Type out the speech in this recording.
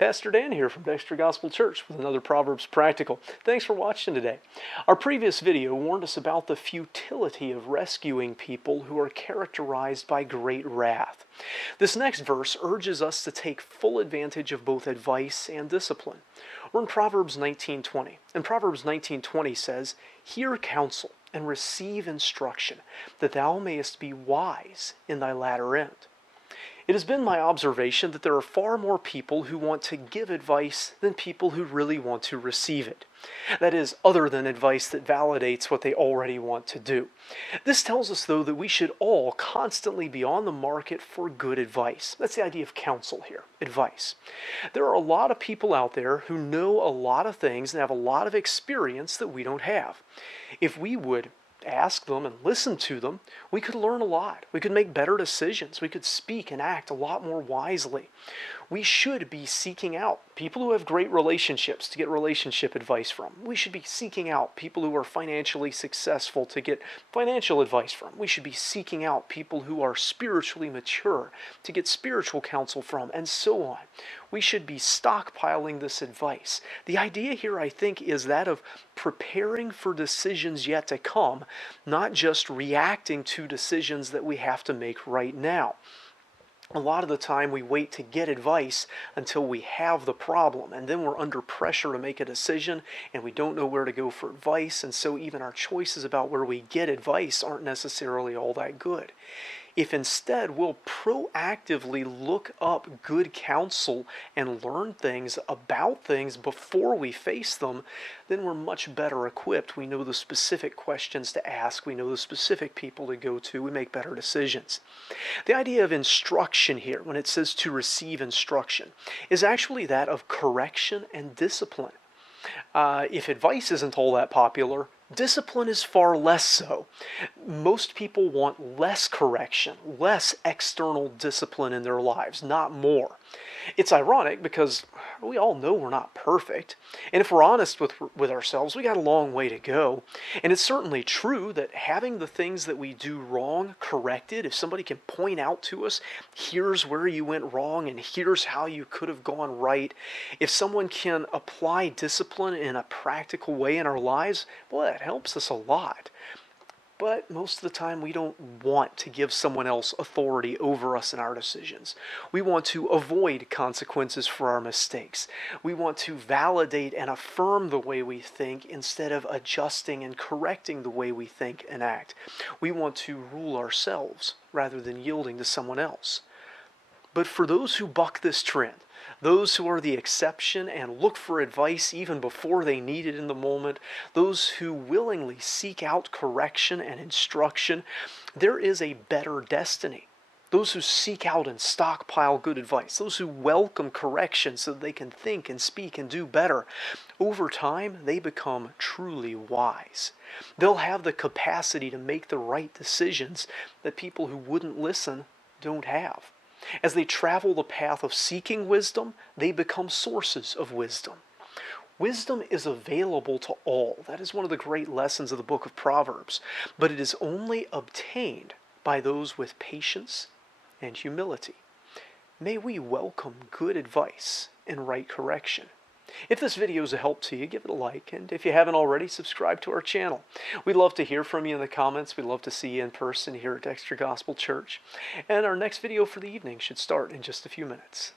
Pastor Dan here from Dexter Gospel Church with another Proverbs Practical. Thanks for watching today. Our previous video warned us about the futility of rescuing people who are characterized by great wrath. This next verse urges us to take full advantage of both advice and discipline. We're in Proverbs 19:20, and Proverbs 19:20 says, "Hear counsel and receive instruction, that thou mayest be wise in thy latter end." It has been my observation that there are far more people who want to give advice than people who really want to receive it. That is, other than advice that validates what they already want to do. This tells us, though, that we should all constantly be on the market for good advice. That's the idea of counsel here, advice. There are a lot of people out there who know a lot of things and have a lot of experience that we don't have. If we would ask them and listen to them, we could learn a lot. We could make better decisions. We could speak and act a lot more wisely. We should be seeking out people who have great relationships to get relationship advice from. We should be seeking out people who are financially successful to get financial advice from. We should be seeking out people who are spiritually mature to get spiritual counsel from, and so on. We should be stockpiling this advice. The idea here, I think, is that of preparing for decisions yet to come, not just reacting to decisions that we have to make right now. A lot of the time we wait to get advice until we have the problem, and then we're under pressure to make a decision and we don't know where to go for advice, and so even our choices about where we get advice aren't necessarily all that good. If instead we'll proactively look up good counsel and learn things about things before we face them, then we're much better equipped. We know the specific questions to ask. We know the specific people to go to. We make better decisions. The idea of instruction here, when it says to receive instruction, is actually that of correction and discipline. If advice isn't all that popular, discipline is far less so. Most people want less correction, less external discipline in their lives, not more. It's ironic because we all know we're not perfect. And if we're honest with ourselves, we got a long way to go. And it's certainly true that having the things that we do wrong corrected, if somebody can point out to us, here's where you went wrong and here's how you could have gone right. If someone can apply discipline in a practical way in our lives, boy, that helps us a lot. But most of the time we don't want to give someone else authority over us in our decisions. We want to avoid consequences for our mistakes. We want to validate and affirm the way we think instead of adjusting and correcting the way we think and act. We want to rule ourselves rather than yielding to someone else. But for those who buck this trend, those who are the exception and look for advice even before they need it in the moment, those who willingly seek out correction and instruction, there is a better destiny. Those who seek out and stockpile good advice, those who welcome correction so that they can think and speak and do better, over time they become truly wise. They'll have the capacity to make the right decisions that people who wouldn't listen don't have. As they travel the path of seeking wisdom, they become sources of wisdom. Wisdom is available to all. That is one of the great lessons of the book of Proverbs. But it is only obtained by those with patience and humility. May we welcome good advice and right correction. If this video is a help to you, give it a like, and if you haven't already, subscribe to our channel. We'd love to hear from you in the comments. We'd love to see you in person here at Dexter Gospel Church. And our next video for the evening should start in just a few minutes.